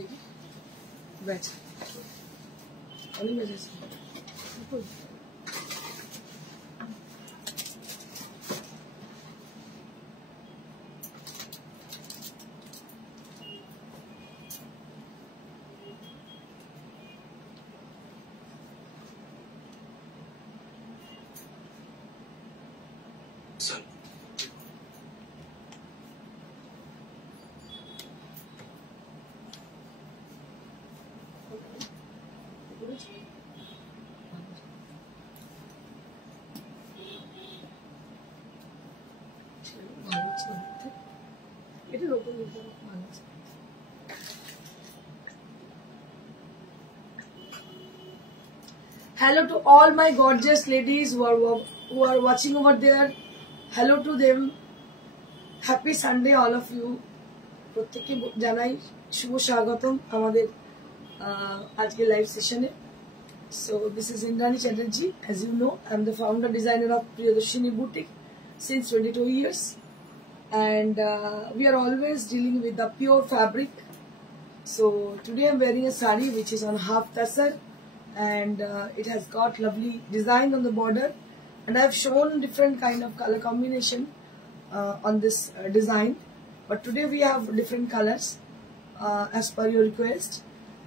দেখি ব্যাচ অনেক ব্যাচ আছে Hello to all my gorgeous ladies who are watching over there. Hello to them. Happy Sunday all of you. প্রত্যেককে জানাই শুভ স্বাগতম আমাদের আজকে লাইভ সেশনে। So this is Indrani Chatterjee. As you know, I am the founder designer of Priyadarshini Boutique since 22 years, and we are always dealing with the pure fabric. So today I am wearing a sari which is on half tassar, and it has got lovely design on the border, and I have shown different kind of color combination on this design, but today we have different colors as per your request,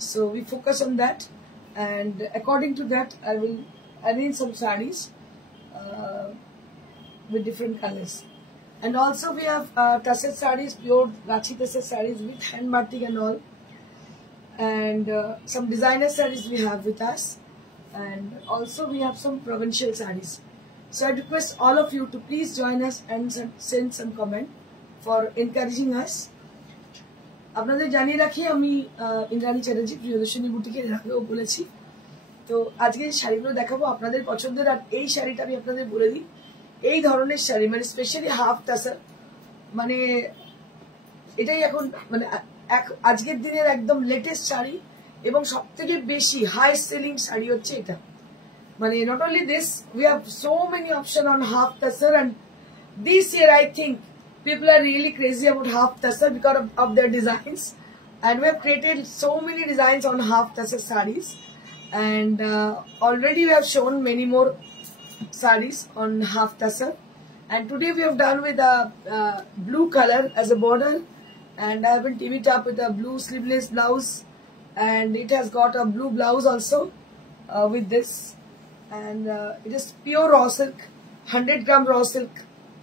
so we focus on that, and according to that I will arrange some sarees with different colors. And also we have tassar sarees, pure Rachi tassar sarees with hand batik and all, and some designer sarees we have with us, and also we have some provincial sarees. So I request all of you to please join us and send some comment for encouraging us. আপনাদের জানিয়ে রাখি আমি ইন্দ্রাণী চ্যাটার্জি প্রিয়দর্শিনী বুটিকের আগেও বলেছি, তো আজকে শাড়িগুলো দেখাবো আপনাদের পছন্দের। আর এই শাড়িটা আমি আপনাদের বলে দিই, এই ধরনের শাড়ি মানে স্পেশালি হাফ তাসার, মানে এটাই এখন মানে আজকের দিনের একদম লেটেস্ট শাড়ি এবং সবথেকে বেশি হাই সেলিং শাড়ি হচ্ছে এটা। মানে not only this, we have so many option on half tassar, and this year I think people are really crazy about half tassar because of their designs, and we have created so many designs on half tassar sarees, and already we have shown many more sarees on half tassar, and today we have done with a blue color as a border, and I have been TV top with a blue sleeveless blouse, and it has got a blue blouse also with this, and it is pure raw silk, 100-gram raw silk.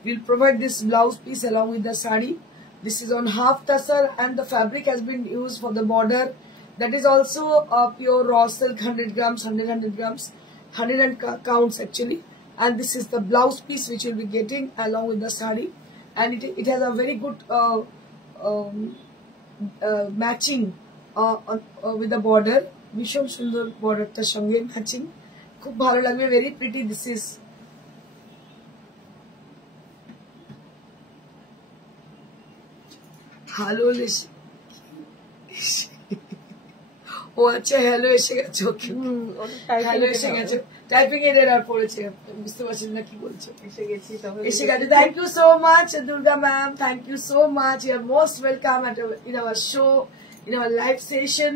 We'll provide this blouse piece along with the sari. This is on half tassar, and the fabric has been used for the border. That is also a pure raw silk, 100 grams, 100 grams, 100 and counts actually. And this is the blouse piece which you'll be getting along with the sari, and it has a very good matching with the border. Vishon sundar border tar sange matching, khub bhalo lagbe, very pretty. This is hello ও আচ্ছা হ্যালো এসে গেছে, okay hello এসে গেছে, টাইপিং এর এরর পড়েছে, বুঝতে পারছেন না কি বলছো, এসে গেছি তবে এসে গেছে। Thank you so much Durga ma'am, thank you so much, you are most welcome in our show, in our live session,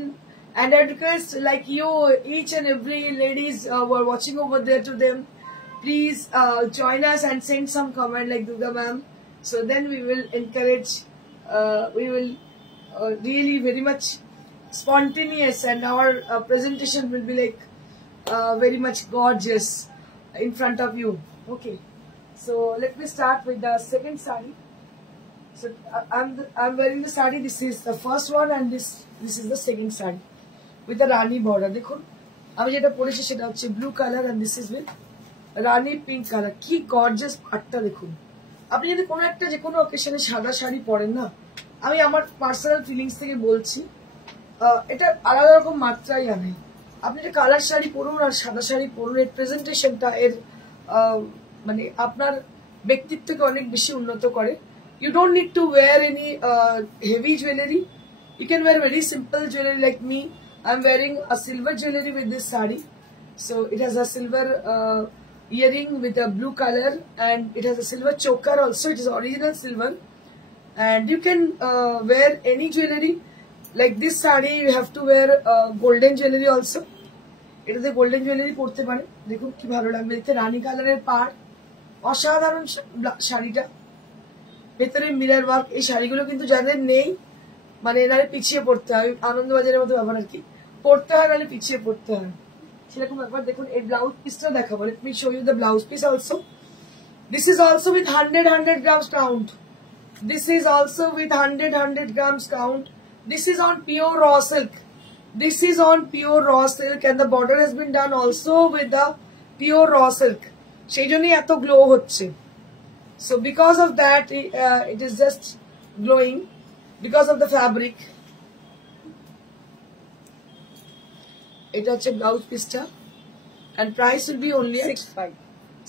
and I request like you, each and every ladies who are watching over there, to them please join us and send some comment like Durga ma'am, so then we will encourage, we will really very much spontaneous, and our presentation will be like very much gorgeous in front of you. Okay, so let me start with the second sari. So I'm wearing the sari. This is the first one, and this is the second sari with the Rani border. দেখুন আমি যেটা পরেছি সেটা হচ্ছে blue colour, and this is with Rani pink colour. কি গর্জিয়াস পাটটা দেখুন। আপনি যদি কোনো একটা যে কোনো অকেশনে সাদা শাড়ি পরেন না, আমি আমার পার্সোনাল ফিলিংস থেকে বলছি, এটা আলাদা রকম মাত্রাই আনে। আপনি একটা কালার শাড়ি পরুন আর সাদা শাড়ি পরুন, এর প্রেজেন্টেশনটা এর মানে আপনার ব্যক্তিত্বকে অনেক বেশি উন্নত করে। You don't need to wear any heavy jewelry. You can wear very simple jewelry like me. I'm wearing a silver jewelry with this sari. So it has a silver earring with a blue color, and it has a silver choker also. It is original silver, and you can wear any jewelry. Like this saree, you have to wear golden jewelry also. এটাতে golden jewellery পরতে পারে। দেখুন কি ভালো লাগবে দেখতে, রানী কালারের পাড়, অসাধারণ শাড়িটা, ভেতরে মিরর ওয়ার্ক। এই শাড়িগুলো কিন্তু যাদের নেই, মানে এনারে পিছিয়ে পড়তে হয়, আনন্দবাজারের মতো ব্যাপার আর কি, পড়তে হয় নাহলে পিছিয়ে পড়তে হয়, সেরকম ব্যাপার। দেখুন এই ব্লাউজ পিসটা দেখাবো, let me show you the blouse piece also. This is also with 100 grams count. This is also with 100 grams count. This is on pure raw silk. This is on pure raw silk and the border has been done also with the pure raw silk. সেই জন্যই এত গ্লো হচ্ছে। So because of that, it is just glowing because of the fabric. এটা হচ্ছে ব্লাউজ পিসটা and price will be only at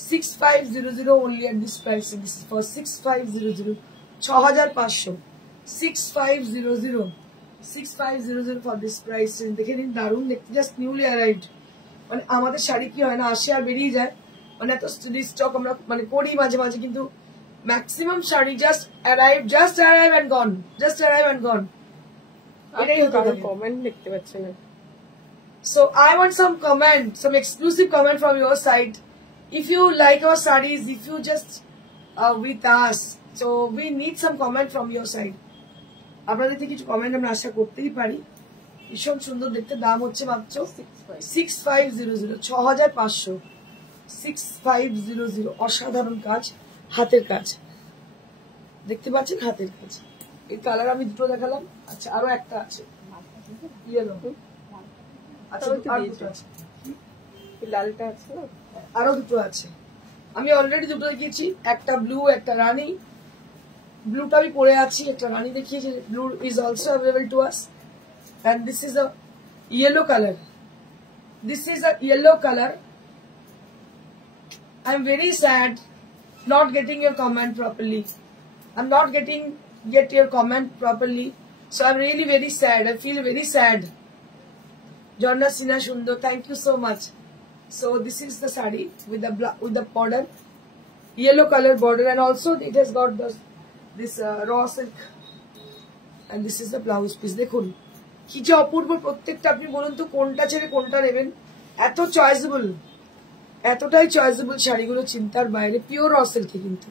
6500 only at this price. This is for 6500, 6500, 6500 for this price. দেখে নিন, দারুণ দেখতে, জাস্ট নিউলি অ্যারাইভড। মানে আমাদের শাড়ি কি হয় না, আসে আর বেরিয়ে যায়, মানে এত স্টক আমরা মানে করি মাঝে মাঝে, কিন্তু maximum sari just arrive and gone, just arrive and gone. এটাই হতে পারে। কমেন্ট দেখতে পাচ্ছেন না। So I want some comment, some exclusive comment from your side. If you like our sarees, if you just with us, so we need some comment from your side. আপনাদের থেকে কিছু কমেন্ট আমরা আশা করতেই পারি। ভীষণ সুন্দর দেখতে, দাম হচ্ছে মাত্র 6500, 6500, 6500। অসাধারণ কাজ, হাতের কাজ, দেখতে পাচ্ছেন হাতের কাজ। এই কালার আমি দুটো দেখালাম, আচ্ছা আরো একটা আছে ইয়েলো, আচ্ছা আর দুটো আছে, লালটা আছে না, আরো দুটো আছে। আমি অলরেডি দুটো দেখিয়েছি, একটা ব্লু একটা রানী। ব্লুটা আমি পরে আছি, একটা রানী দেখিয়েছি। Blue is also available to us and this is a yellow color. This is a yellow color. I'm very sad not getting your comment properly. I'm not get your comment properly, so I'm really very sad. I feel very sad. Jonna Sina Shundo, thank you so much. So this is the saree with the border, yellow color border, and also it has got this raw silk, and this is the blouse piece. দেখুন কি যে অপূর্ব প্রত্যেকটা। আপনি বলুন তো কোনটা ছেড়ে কোনটা নেবেন, এত চয়েসেবল, এতটাই চয়েসেবল শাড়িগুলো চিন্তার বাইরে। পিওর র সিল্কে কিন্তু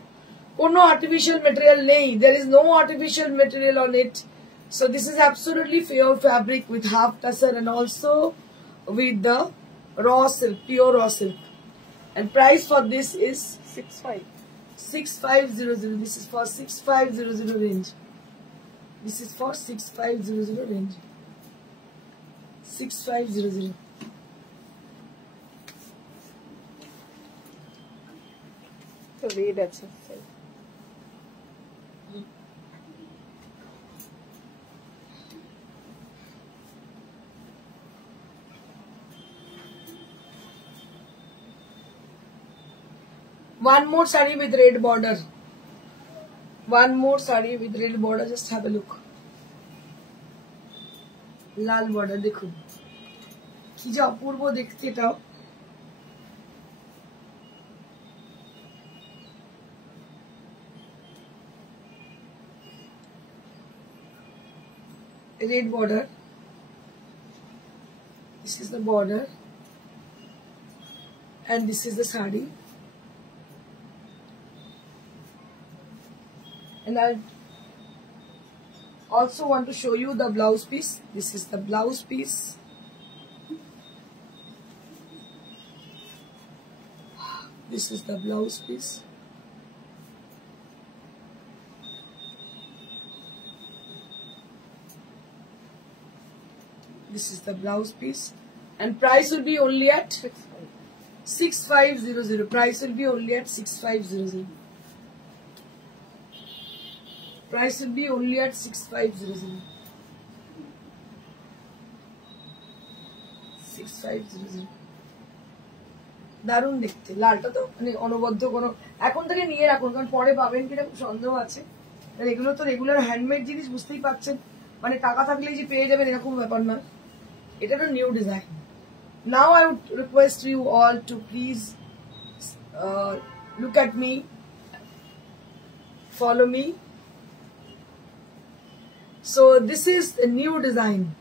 কোনো আর্টিফিশিয়াল মেটেরিয়াল নেই, there is no artificial material on it. So this is absolutely pure fabric with half tussar and also with the raw silk, pure raw silk. And price for this is 6500. This is for 6500 range. This is for 6500 range. 6500. তো রেড আছে। One more saree with red border. One more saree with red border. Just have a look. লাল বর্ডার দেখুন কি যে অপূর্ব দেখতে। এটাও red border. This is the border and this is the saree. And I also want to show you the blouse piece. This is the blouse piece. This is the blouse piece. This is the blouse piece. And price will be only at 6500. Price will be only at 6500. Price will be only at 6500. 6500. দারুণ দেখতে, লালটা তো মানে অনবদ্য কোনো, এখন থেকে নিয়ে রাখুন, কারণ পরে পাবেন কিনা খুব সন্দেহ আছে। এগুলো তো রেগুলার হ্যান্ডমেড জিনিস, বুঝতেই পারছেন, মানে টাকা থাকলেই যে পেয়ে যাবেন এরকম ব্যাপার না। এটা তো new design. Now I would request you all to please look at me, follow me. So this is a new design.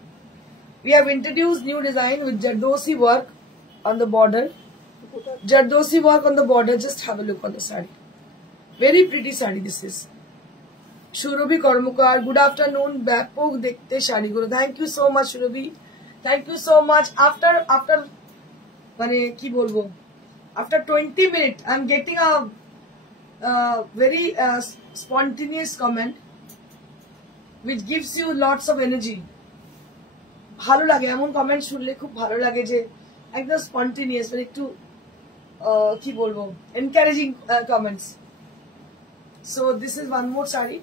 We have introduced new design with Jardosi work on the border. Jardosi work on the border. Just have a look on the sari. Very pretty sari this is. Shurabhi Karmukar, good afternoon. Bapok dekhte shari gulo. Thank you so much, Shurabhi. Thank you so much. After মানে কি বলবো, after 20 minutes I'm getting a very spontaneous comment which gives you lots of energy. ভালো লাগে এমন কমেন্ট শুনলে, খুব ভালো লাগে যে একদম স্পন্টেনিয়াস, মানে একটু কি বলবো, encouraging comments. So this is one more saree.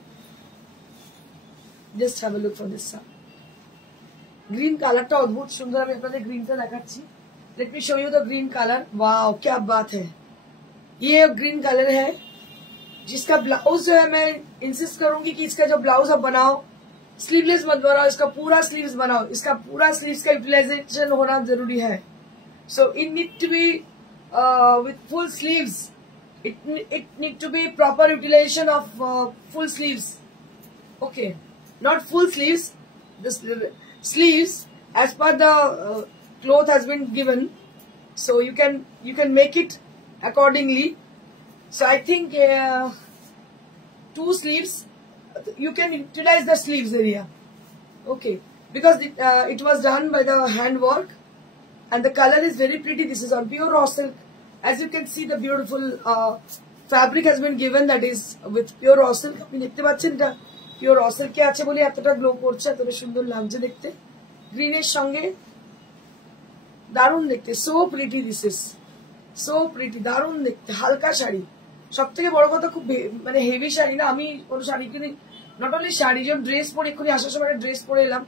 Just have a look for this saree. Green color টা অদ্ভুত সুন্দর, আমি আপনাদের গ্রিনটা দেখাচ্ছি. Let me show you the green color. Wow, क्या बात है. ये ग्रीन कलर है जिसका ब्लाउज जो है, मैं इंसिस्ट करूंगी कि इसका जो ब्लाउज आप बनाओ स्लीवलेस मत बनाओ, इसका पूरा स्लीव्स बनाओ. इसका पूरा स्लीव्स का यूटिलाइजेशन होना जरूरी है. So it need to be with full sleeves. It need to be proper utilization of full sleeves. Okay, not full sleeves. The sleeves as per the cloth has been given, so you can make it accordingly. So I think 2 sleeves, you can utilize the sleeves area. Okay, because it was done by the hand work and the color is very pretty. This is on pure raw silk. As you can see, the beautiful fabric has been given, that is with pure raw silk. আপনি দেখতে পাচ্ছেন এটা pure raw silk এ আছে বলে এতটা গ্লো করছে, এতটা সুন্দর লাগছে দেখতে. গ্রিনের সঙ্গে দারুণ দেখতে. So pretty, this is so pretty, দারুণ দেখতে. হালকা শাড়ি, সব থেকে বড় কথা খুব মানে হেভি শাড়ি না. আমি কোনো শাড়ি কিনি, নট অনলি শাড়ি, যেমন ড্রেস পরে এক্ষুনি আসার সময় ড্রেস পরে এলাম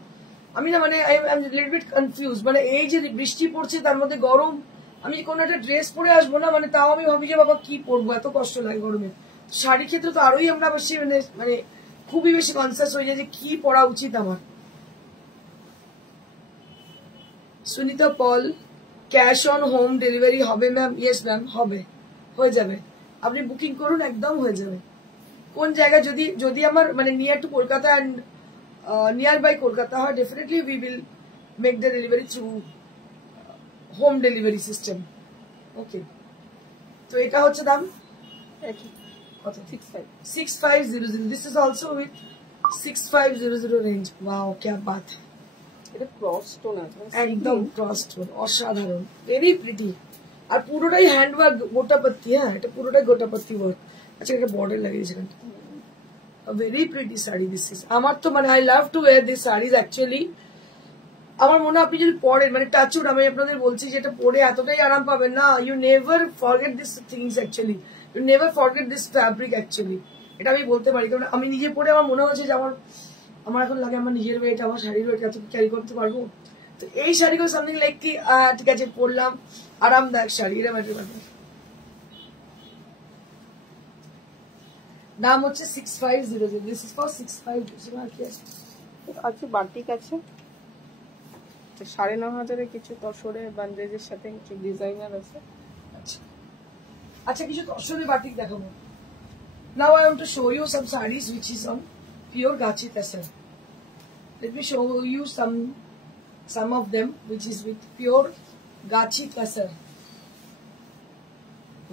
আমি, না মানে I am little bit confuse. মানে এই যে বৃষ্টি পড়ছে তার মধ্যে গরম, আমি কোনো একটা ড্রেস পরে আসবো না, মানে তাও আমি ভাবি যে বাবা কি পরবো, এত কষ্ট লাগে গরমে. শাড়ির ক্ষেত্রে তো আরোই আমরা বেশি মানে খুবই বেশি কনসিয়াস হয়ে যায় যে কি পরা উচিত আমার. সুনিতা পল, ক্যাশ অন হোম ডেলিভারি হবে ম্যাম? ইয়েস ম্যাম, হবে, হয়ে যাবে. আপনি বুকিং করুন, একদম হয়ে যাবে. কোন জায়গায়, যদি আমার মানে near to Kolkata and nearby Kolkata হয়, definitely we will make the delivery through home delivery system. Okay, তো এটা হচ্ছে দাম কত? 6500. This is also with 6500 range. Wow, क्या बात है. এটা ক্রস স্টোন আছে, একদম ক্রস স্টোন, অসাধারণ, ভেরি প্রিটি. আর পুরোটাই হ্যান্ড ওয়ার্ক, গোটাপত্তি. হ্যাঁ, এটা পুরোটাই গোটাপত্তি ওয়ার্ক. আচ্ছা, এটা বর্ডার লাগিয়েছে এখানটা. Very pretty sari this is. আমার তো মানে I love to wire this saris actually. আমার মনে হয় আপনি যদি পরেন, মানে টাচউড আমি আপনাদের বলছি যে এটা পরে এতটাই আরাম পাবেন না. You never forget this things actually, you never forget this fabric actually. এটা আমি বলতে পারি, কারণ আমি নিজে পরে আমার মনে হচ্ছে যে আমার এখন লাগে আমার নিজের ওয়েট, আমার শাড়ির ওয়েট এত ক্যারি করতে পারবো. তো এই শাড়িগুলো সামথিং লাইক কি ঠিক আছে পরলাম, আরামদায়ক শাড়ি, এরকম একটা ব্যাপার. দাম হচ্ছে 6500. This is for 6500. আছে বাটিক আছে 9500 কিছু তসরে বান্ডেজের সাথে কিছু ডিজাইনার আছে. আচ্ছা আচ্ছা, কিছু তসরে বাটিক দেখাবো. Now I want to show you some sarees which is on pure Gachi Tasar. Let me show you some of them which is with pure Gachi Tasar.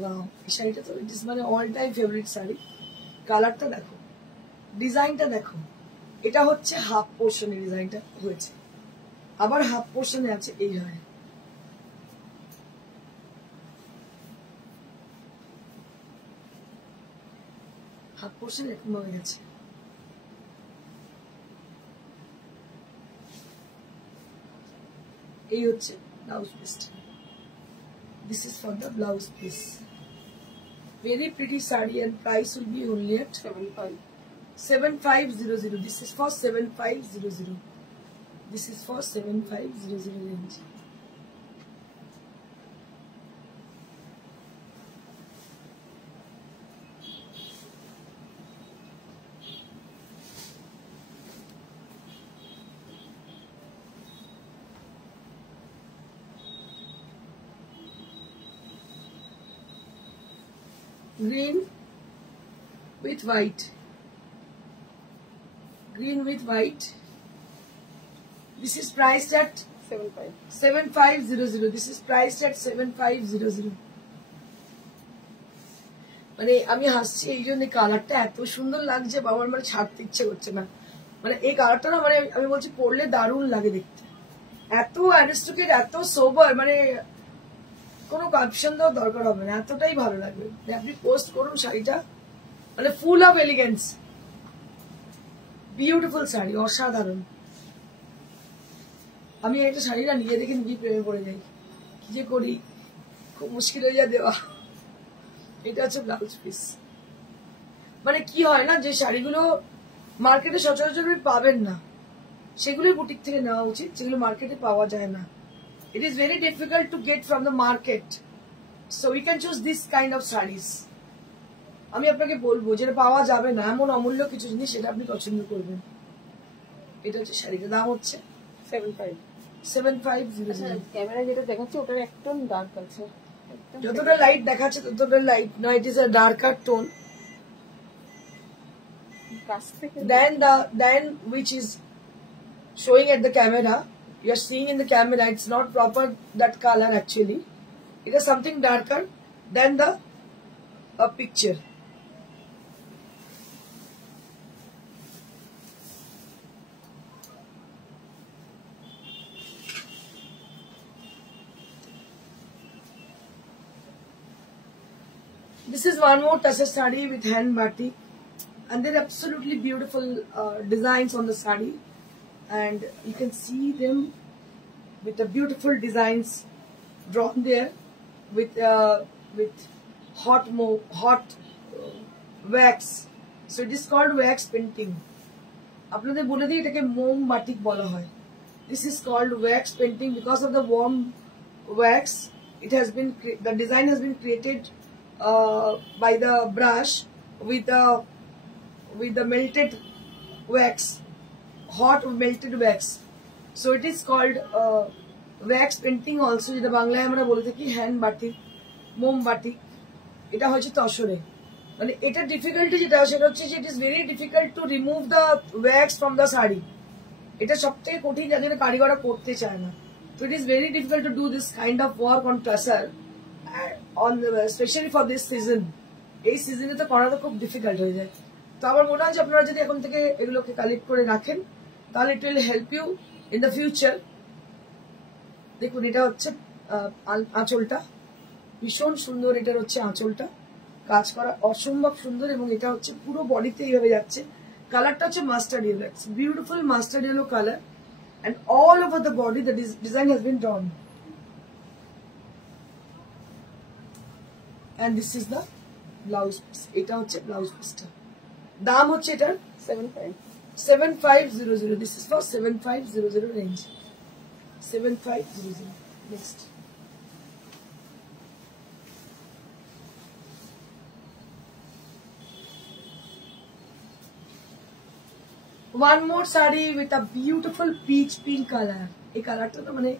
Wow, এই শাড়িটা তো ইট ইজ মানে অল টাইম ফেভারিট শাড়ি. কালারটা দেখো, ডিজাইনটা দেখো. এটা হচ্ছে হাফ পোর্শনের ডিজাইনটা হয়েছে, আবার হাফ পোর্শনে আছে এইভাবে. হাফ পোর্শন এরকম হয়ে গেছে. এই হচ্ছে ব্লাউজ পিসটা. This is for the blouse piece. Very pretty sari and price will be only at 7500. This is for 7500. This is for 7500 range. Green with white. green with white. This is priced at 7500. This is priced at 7500. মানে আমি হাসছি এই জন্য কালারটা এত সুন্দর লাগছে, বাবার মানে ছাড়তে ইচ্ছে করছে না। মানে এই কালারটা না মানে আমি বলছি পরলে দারুণ লাগে দেখতে, এত অ্যারিস্টোক্রেট, এত সোবার, মানে কোনো কনফিউশন দেওয়ার দরকার হবে না, এতটাই ভালো লাগবে। আপনি পোস্ট করুন শাড়িটা, মানে full of elegance, beautiful sari, অসাধারণ। আমি একটা শাড়িটা নিয়ে দেখে নিজেই প্রেমে পড়ে যাই, কি যে করি, খুব মুশকিল হয়ে যায় দেওয়া। এটা হচ্ছে ব্লাউজ পিস। মানে কি হয় না, যে শাড়িগুলো মার্কেটে সচরাচর পাবেন না, সেগুলোই বুটিক থেকে নেওয়া উচিত, যেগুলো মার্কেটে পাওয়া যায় না। It is very difficult to get from the market, so we can choose this kind of sarees. আমি আপনাকে বলবো যেটা পাওয়া যাবে না, এমন অমূল্য কিছু জিনিস, সেটা আপনি পছন্দ করবেন। এটা হচ্ছে শাড়িটার দাম হচ্ছে 7500। ক্যামেরা যেটা দেখাচ্ছে ওটার একটু ডার্ক আছে, যতটা লাইট দেখাচ্ছে ততটা লাইট নয়, it is a darker tone than which is showing at the camera. You are seeing in the camera, it's not proper that color actually. It is something darker than the picture. This is one more tussar sari with hand batik, and they're absolutely beautiful designs on the sari, and you can see them with the beautiful designs drawn there with hot wax. So it is called wax painting. আপনাদের বলে দিই এটাকে মোম বাটিক বলা হয়। This is called wax painting because of the warm wax. It has been, the design has been created by the brush with the melted wax, hot melted wax. So it is called wax painting also, যেটা বাংলায় আমরা বলে থাকি hand batik, মোম বাটিক। এটা হচ্ছে তসরে। মানে এটা ডিফিকাল্টি যেটা সেটা হচ্ছে যে it is very difficult to remove the wax from the sari. এটা সব থেকে কঠিন, যার জন্য কারিগররা করতে চায় না। So it is very difficult to do this kind of work on tussar, especially for this season. এই সিজনে তো করা তো খুব ডিফিকাল্ট হয়ে যায়। তো আমার মনে হয় যে আপনারা যদি এখন থেকে এগুলোকে কালেক্ট করে রাখেন, তাহলে it will help you in the future. দেখুন এটা হচ্ছে আঁচলটা, ভীষণ সুন্দর। এটার হচ্ছে আঁচলটা কাজ করা অসম্ভব সুন্দর, এবং এটা হচ্ছে পুরো বডিতে এইভাবে যাচ্ছে। কালারটা হচ্ছে mustard yellow, beautiful mustard yellow colour, and all over the body the design has been drawn. And this is the blouse piece. এটা হচ্ছে blouse piece-টা। দাম হচ্ছে এটার 7500. This is for 7500 range. 7500. Next. One more sari with a beautiful peach pink color. এই কালারটা তো মানে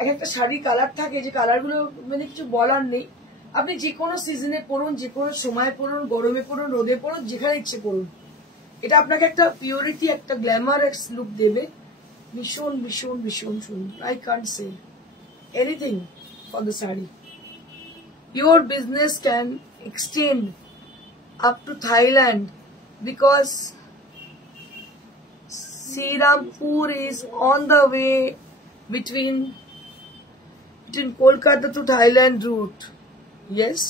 এক একটা শাড়ির কালার থাকে, যে কালারগুলো মানে কিছু বলার নেই। আপনি যে কোনো সিজনে পরুন, যে কোনো সময় পরুন, গরমে পরুন, রোদে পরুন, যেখানে ইচ্ছে পরুন, এটা আপনাকে একটা পিওরিটি, একটা গ্ল্যামারাস লুক দেবে। ভীষণ ভীষণ ভীষণ সুন্দর। I can't say anything for the sari. Your business can extend up to Thailand because Srirampur is on the way between Kolkata to Thailand route. Yes,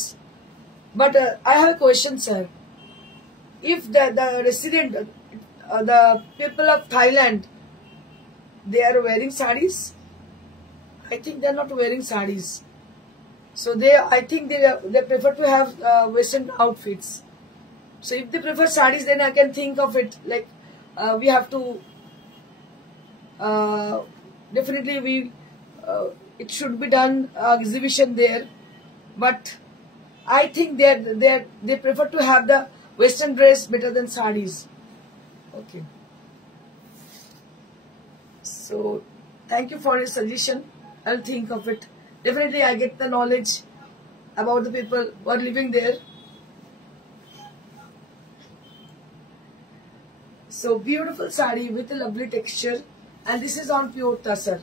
but I have a question, sir. If the resident, the people of Thailand, they are wearing sarees, I think they are not wearing sarees. So I think they prefer to have Western outfits. So if they prefer sarees, then I can think of it like we have to definitely it should be done exhibition there. But I think they prefer to have the Western dress better than sarees. Okay. So thank you for your suggestion. I'll think of it. Definitely I get the knowledge about the people who are living there. So beautiful saree with a lovely texture, and this is on pure tasar.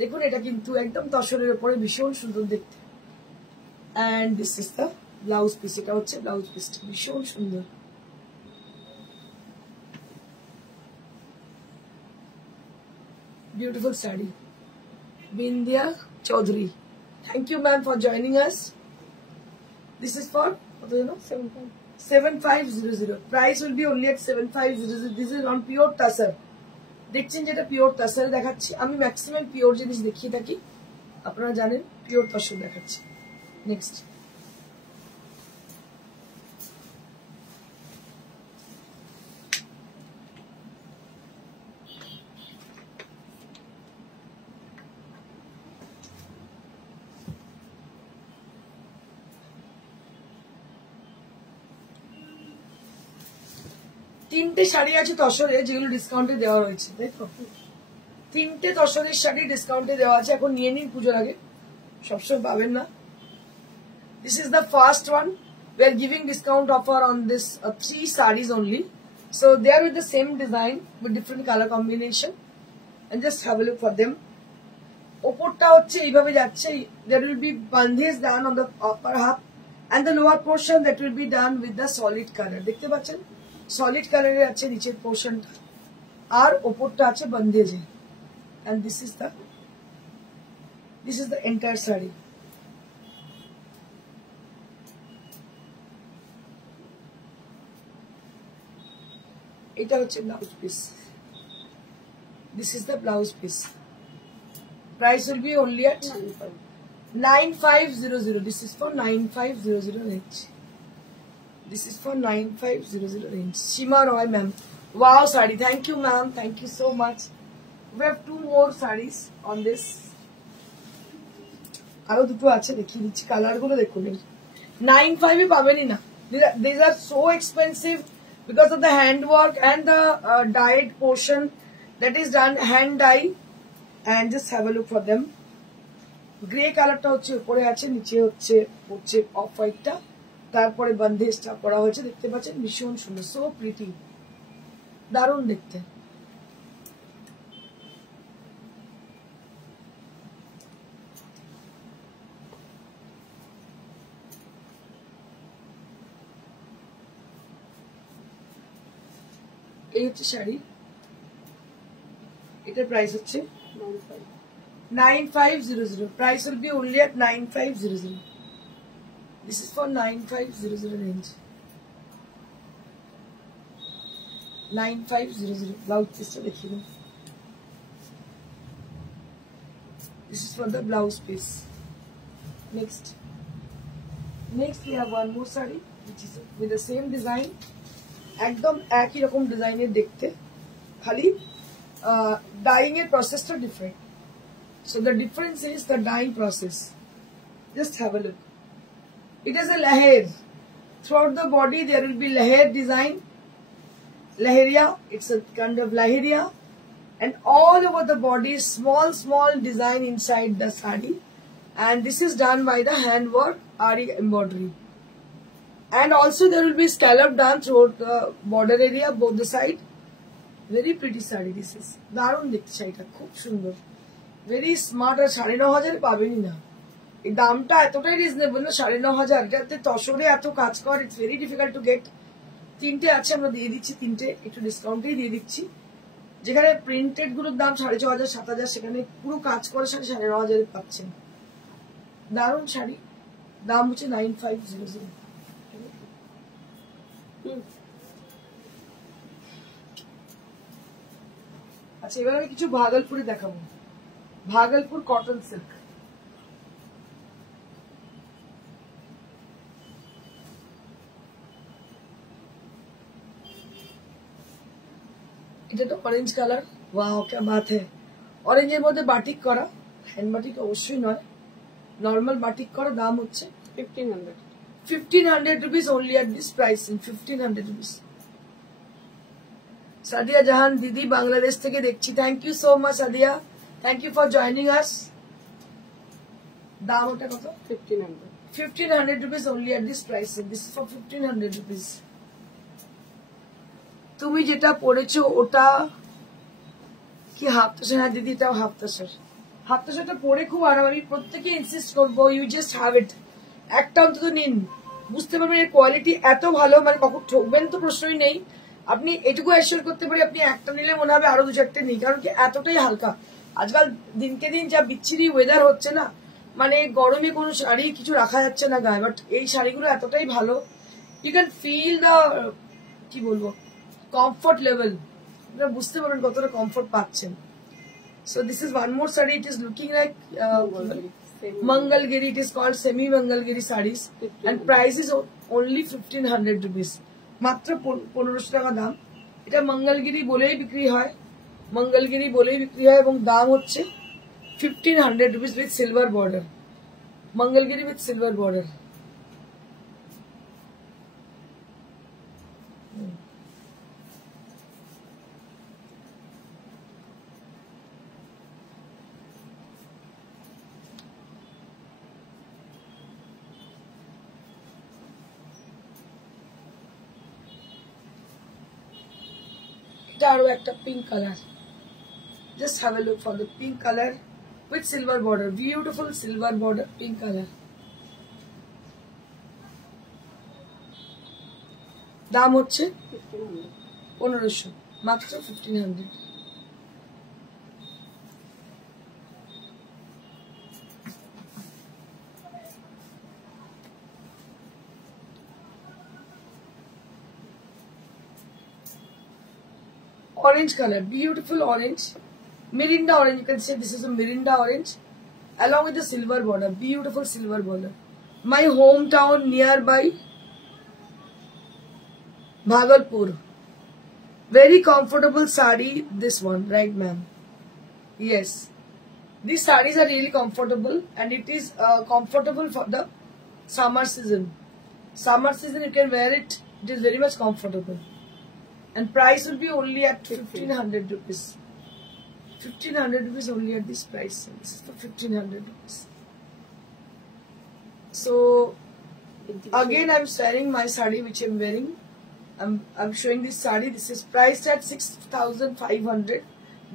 দেখুন এটা কিন্তু একদম তসরের উপরে ভীষণ সুন্দর দেখতে। And this is the blouse piece. এটা হচ্ছে ব্লাউজ পিসটা, ভীষণ সুন্দর। Beautiful saree. Bindya Chaudhary. Thank you, ma'am, for joining us. This is for, what do you know? 7500. Price will be only at 7500. This is on pure tasar. দেখছেন যেটা পিওর তাসার দেখাচ্ছি, আমি ম্যাক্সিমাম পিওর জিনিস দেখিয়ে থাকি, আপনারা জানেন পিওর তসর দেখাচ্ছি। নেক্সট তিনটে শাড়ি আছে তসরে, যেগুলো ডিসকাউন্টে দেওয়া রয়েছে, তাই তো? তিনটে তসরের শাড়ি ডিসকাউন্টে দেওয়া আছে, এখন নিয়ে নিন পুজোর আগে, সবসময় পাবেন না। This is the first one. We are giving discount offer on this 3 sarees only. So they are with the same design with different color combination, and just have a look for them. ওপরটা হচ্ছে এইভাবে যাচ্ছে, there will be bandhas done on the upper half, and the lower portion that will be done with the solid color. দেখতে পাচ্ছেন সলিড কালারের আছে নিচের পোর্শনটা, আর ওপরটা আছে বন্দেজে। and this is the entire saree. এটা হচ্ছে blouse piece. This is the blouse piece. Price will be only at 9500. This is for 9500 range. This is for 9500 range. Shima Roy, ma'am. Wow, saree. Thank you, ma'am. Thank you so much. We have 2 more sarees on this. আরো দুটো আছে, দেখিয়ে দিচ্ছি। কালার গুলো দেখুন, 95 এ পাবেনই না। These are so expensive because of the handwork and the dyed portion that is done hand dye. And just have a look for them. Grey কালারটা হচ্ছে উপরে আছে, নিচে হচ্ছে অফ হোয়াইটটা, তারপরে বন্ধেজটা করা হয়েছে, দেখতে পাচ্ছেন ভীষণ সুন্দর, সো প্রিটি, দারুণ দেখতে। এই হচ্ছে শাড়ি, এটার প্রাইস হচ্ছে 9500. Price will be only at 9500. This is for 9500 range. 9500. Blouse piece dekhiye do. This is for the blouse piece. Next we have one more saree which is with the same design. একদম একই রকম ডিজাইনের দেখতে, খালি dyeing এর প্রসেসটা different. So the difference is the dyeing process. Just have a look. It is a laher. Throughout the body there will be laher design. Laheria. It's a kind of laheria. And all over the body, small design inside the sari. And this is done by the handwork, Ari embroidery. And also there will be scallop done throughout the border area, both the side. Very pretty sari this is. দারুণ দেখতে শাড়িটা, খুব সুন্দর, very smart. আর 9500 পাবেনই না, এই দামটা এতটাই রিজনেবল না। 9500 যাতে তসরে এত কাজ কর, it's very difficult to get. তিনটে আছে, আমরা দিয়ে দিচ্ছি তিনটে, একটু ডিসকাউন্টেই দিয়ে দিচ্ছি। যেখানে প্রিন্টেড গুলোর দাম 6500 7000, সেখানে পুরো কাজ করে শাড়ি 9500 পাচ্ছেন। দারুণ শাড়ি, দাম হচ্ছে 9500। আচ্ছা, এবার আমি কিছু ভাগলপুরে দেখাবো। Bhagalpur cotton silk. এটা তো অরেঞ্জ কালার, ওয়াও क्या बात है। অরেঞ্জের মধ্যে বাটিক করা, হ্যান্ড বাটিক অবশ্যই নয়, নর্মাল বাটিক করা। দাম হচ্ছে 1500 rupees only at this price, in 1500 rupees. সাদিয়া জাহান দিদি বাংলাদেশ থেকে দেখছি, thank you so much Sadia, thank you for joining us. দাম ওটা কত? 1500 rupees only at this price. This is for 1500 rupees. তুমি যেটা পরেছো ওটা কি হাফ তাসার? হ্যাঁ দিদি, এটাও হাফ তাসার। হাফ তাসারটা পরে খুব আরাম। আমি প্রত্যেকে ইনসিস্ট করবো, ইউ জাস্ট হ্যাভ ইট, একটা অন্তত নিন, বুঝতে পারবেন এর কোয়ালিটি এত ভালো, মানে কখন ঠকবেন তো প্রশ্নই নেই। আপনি এটুকু অ্যাসিওর করতে পারি আপনি একটা নিলে মনে হবে আরো 2-4টে নিই, কারণ কি এতটাই হালকা। আজকাল দিনকে দিন যা বিচ্ছিরি ওয়েদার হচ্ছে না, মানে গরমে কোনো শাড়ি কিছু রাখা যাচ্ছে না গায়ে, বাট এই শাড়িগুলো এতটাই ভালো, ইউ ক্যান ফিল দ্য কি বলবো কমফর্ট লেভেল, আপনারা বুঝতে পারবেন কতটা কমফর্ট পাচ্ছেন। So this is one more saree. It is looking like Mangalgiri. It is called semi Mangalgiri sarees, and price is only 1500 rupees. মাত্র 1500 টাকা দাম। এটা মঙ্গলগিরি বলেই বিক্রি হয়, মঙ্গলগিরি বলেই বিক্রি হয়, এবং দাম হচ্ছে 1500 rupees with silver border. Mangalagiri with silver border. আরো একটা pink colour, just have a look for the pink colour with silver border, beautiful silver border pink colour. দাম হচ্ছে 1500, মাত্র 1500। Orange color, beautiful orange, Mirinda orange. You can say this is a Mirinda orange, along with the silver border, beautiful silver border. My hometown nearby, Bhagalpur. Very comfortable sari, this one, right, ma'am? Yes, these sarees are really comfortable, and it is comfortable for the summer season. Summer season, you can wear it. It is very much comfortable. And price will be only at 1500 rupees. 1500 rupees only at this price. This is for 1500 rupees. So again, I'm sharing my sari which I'm wearing. I'm showing this sari. This is priced at 6500.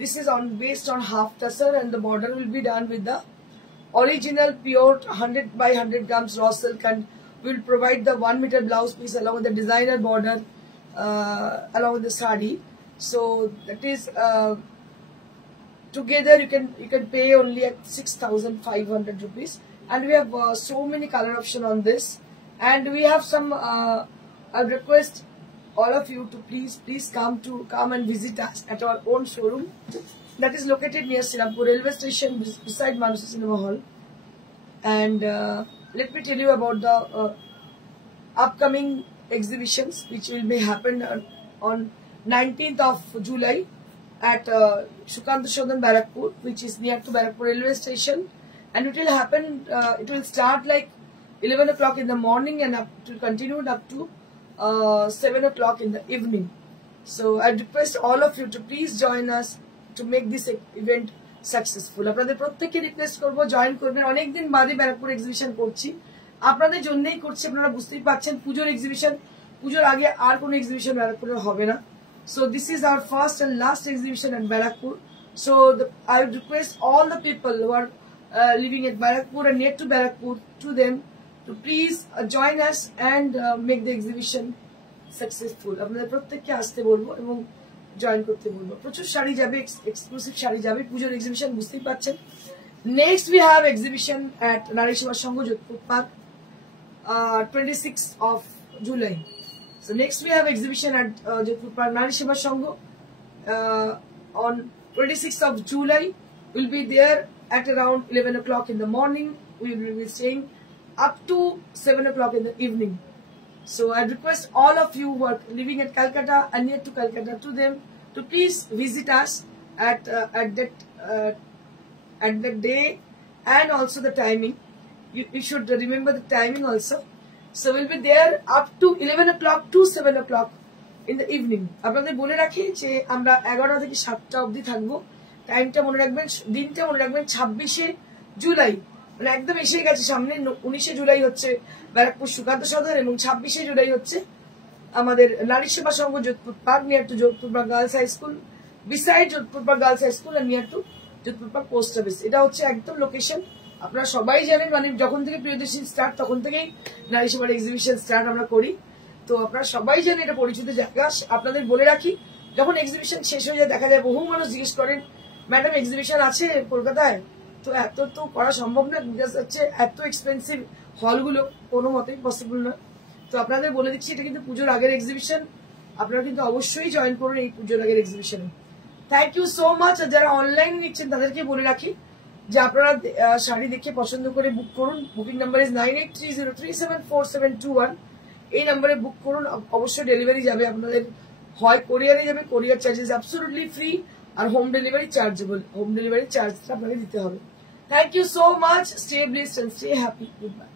This is based on half tassar, and the border will be done with the original pure 100 by 100 grams raw silk, and will provide the 1 meter blouse piece along with the designer border. Along with the sari, so that is together you can pay only at 6500 rupees, and we have so many color option on this, and we have some I request all of you to please come and visit us at our own showroom that is located near Srirampur railway station beside Manasa Cinema Hall. And let me tell you about the upcoming exhibitions which will be happen on 19th of July at Shukanta Shodan Barakpur, which is near to Barakpur railway station, and it will happen. It will start like 11 o'clock in the morning, and it will continue up to 7 o'clock in the evening. So I request all of you to please join us to make this event successful. আপনাদের প্রত্যেককে রিকোয়েস্ট করব জয়েন করবেন। অনেকদিন বাদে ব্যারাকপুর এক্সিবিশন করছি, আপনাদের জন্যই করছি, আপনারা বুঝতেই পারছেন। পুজোর এক্সিবিশন, পুজোর আগে আর কোনো এক্সিবিশন ব্যারাকপুরে হবে না। So this is our first and last exhibition at Barakpur. So I would request all the people who are living at Barakpur and near to Barakpur, to them to please join us and make the exhibition successful. আপনাদের প্রত্যেককে আসতে বলবো এবং জয়েন করতে বলবো। প্রচুর শাড়ি যাবে, এক্সক্লুসিভ শাড়ি যাবে, পুজোর এক্সিবিশন বুঝতেই পারছেন। Next we have exhibition at Nari Seva Sangho, Jodhpur Park, 26th of July. So next we have exhibition at Jodhpur Park, Nari Seva Sangho, on 26th of July. We'll be there at around 11 o'clock in the morning. We will be staying up to 7 o'clock in the evening. So I request all of you who are living at Calcutta and near to Calcutta, to them to please visit us at that day, and also the timing. You should remember the timing also. So we'll be there up to 11 o'clock to 7 o'clock in the evening. আপনাদের বলে রাখি যে আমরা 11টা থেকে 7টা অবধি থাকবো। টাইমটা মনে রাখবেন, দিনটা মনে রাখবেন 26শে জুলাই, মানে একদম এসে গেছে সামনে। 19শে জুলাই হচ্ছে ব্যারাকপুর সুকান্ত সদর, এবং 26শে জুলাই হচ্ছে আমাদের Nari Seva Sangha Jodhpur park near to Jodhpur park girls high school, beside Jodhpur park girls high school near to Jodhpur park post office. এটা হচ্ছে একদম লোকেশন, আপনারা সবাই জানেন, মানে যখন থেকে প্রিয়দর্শিনী স্টার্ট তখন থেকেই নারী সেবার এক্সিবিশন স্টার্ট আমরা করি। তো আপনারা সবাই জানেন এটা পরিচিত জায়গা। আপনাদের বলে রাখি, যখন এক্সিবিশন শেষ হয়ে যায় দেখা যায় বহু মানুষ জিজ্ঞেস করেন ম্যাডাম এক্সিবিশন আছে কলকাতায়, তো এত তো করা সম্ভব না, বিকজ হচ্ছে এত এক্সপেন্সিভ হলগুলো কোনো মতেই পসিবল না। তো আপনাদের বলে দিচ্ছি এটা কিন্তু পুজোর আগের এক্সিবিশন, আপনারা কিন্তু অবশ্যই জয়েন করুন এই পুজোর আগের এক্সিবিশনে। Thank you so much. আর যারা অনলাইন নিচ্ছেন তাদেরকে বলে রাখি যে আপনারা শাড়ি দেখে পছন্দ করে বুক করুন। Booking number is 9830374721। এই নাম্বারে বুক করুন, অবশ্যই ডেলিভারি যাবে আপনাদের, হয় কোরিয়ারে যাবে, কোরিয়ার চার্জেস অ্যাবসলিউটলি ফ্রি, আর home delivery chargeable, home delivery চার্জটা আপনাকে দিতে হবে। Thank you so much, stay blessed and stay happy, good bye.